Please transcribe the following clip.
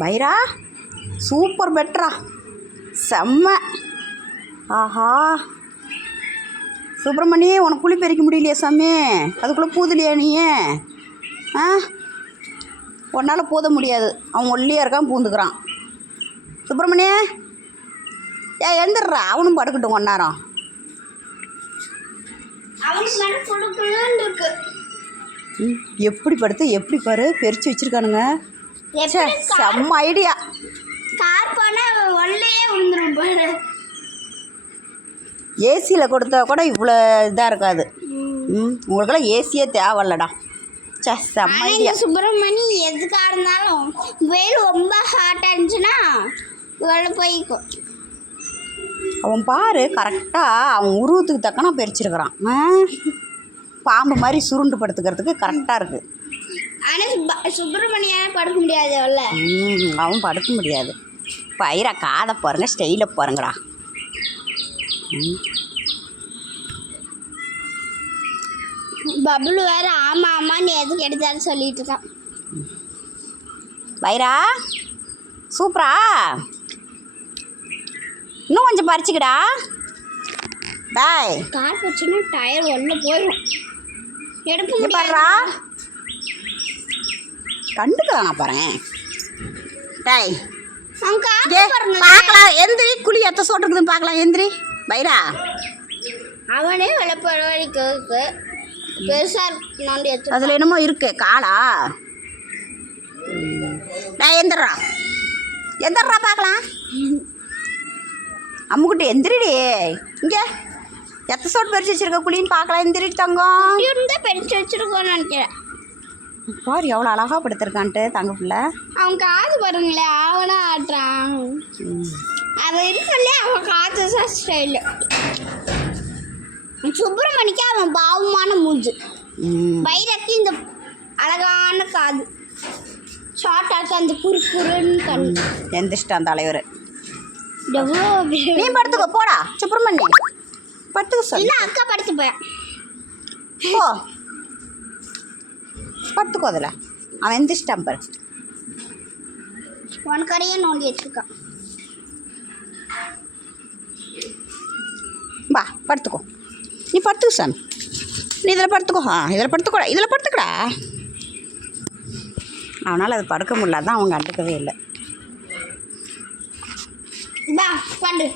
பைரா super Petra, செம்ம. ஆஹா சுப்பிரமணி, உனக்கு குழி பறிக்க முடியலையா சாமி? அதுக்குள்ளே பூதலையா நீ? ஆ, உன்னால் பூத முடியாது, அவன் ஒல்லியாக இருக்கான், பூந்துக்கிறான். சுப்பிரமணி எழுந்துடுறா, அவனும் படுக்கட்டும் கொஞ்ச நேரம். எப்படி படுத்து எப்படி பாரு பெருச்சு வச்சிருக்கானுங்க. செம்ம ஐடியா. ஏசியில் கொடுத்தா கூட இவ்வளோ இதாக இருக்காது. உங்களுக்கெல்லாம் ஏசியே தேவையில்லடா. சே, செம்ம ஐடியா. சுப்பிரமணி எதுக்காக இருந்தாலும் வெயில் ரொம்ப ஹாட்டாக இருந்துச்சுன்னா இவ்வளோ போய்க்கும். அவன் பாரு கரெக்டாக அவன் உருவத்துக்கு தக்கனா பறிச்சிருக்கிறான். பாம்பு மாதிரி சுருண்டு படுத்துக்கிறதுக்கு கரெக்டாக இருக்குது. ஆனால் சுப்பிரமணியால் படுக்க முடியாது. அவன் படுக்க முடியாது. பயிரா காதை பாருங்க, ஸ்டைலை பாருங்கடா. பபுள் வேறு ஆமாம் ஆமான்னு எதுக்கு எடுத்தாலும் சொல்லிட்டு இருக்கான். பைரா சூப்பரா, இன்னும் கொஞ்சம் பறிச்சுக்கடா. டாய் கார் போச்சுன்னா டயர் ஒன்று போயிடும். எடுக்க பாடுறா, கண்டுக்கிறானா பாரு. டாய் பார்க்கலாம், எந்திரி, குழி எத்த சொல்றதுன்னு பார்க்கலாம். எந்திரி பைரா. அவனே விளப்படிக்கு பெருசாக நோண்டி எடுத்து அதில் என்னமோ இருக்கு காலா. டாய் எந்திரா, எந்திரா பார்க்கலாம். அம்முக்கிட்ட எந்திரிடி. இங்கே எத்த சோட்டு பறிச்சு வச்சிருக்க குழின்னு பார்க்கலாம். எந்திரி தங்கம். இருந்தால் பறிச்சு வச்சிருக்கோன்னு நினைக்கிறேன். பாரு எவ்வளோ அழகாக படுத்திருக்கான்ட்டு தங்க பிள்ளை. அவன் காது பாருங்களே, அவனா ஆட்டுறான். அவன் இருக்கலே அவன் காது ஸ்டைலு. சுப்பிரமணிக்கு அவன் பாவமான மூஞ்சு, பைரக்கு இந்த அழகான காது, ஷார்ட்டாக்கு அந்த குறுக்குறுன்னு கண். எந்திரிச்சிட்டான் தலைவர். நீ படுத்துக்கோ போடா சுப்பிரமணி, படுத்துக்க சொல்லு. இல்லை அக்கா படுத்து போயா போ, படுத்துக்கோ. அதில் அவன் எந்திரிச்சிட்டான் பாரு. உனக்கரையே நோண்டி வச்சிருக்கான். வா படுத்துக்கோ, நீ படுத்துக்க சாமி. நீ இதில் படுத்துக்கோ. இதில் படுத்துக்கூடா, இதில் படுத்துக்கடா. அவனால் அது படுக்க முடியல, தான் அவங்க கண்டுக்கவே இல்லை. பண்ணு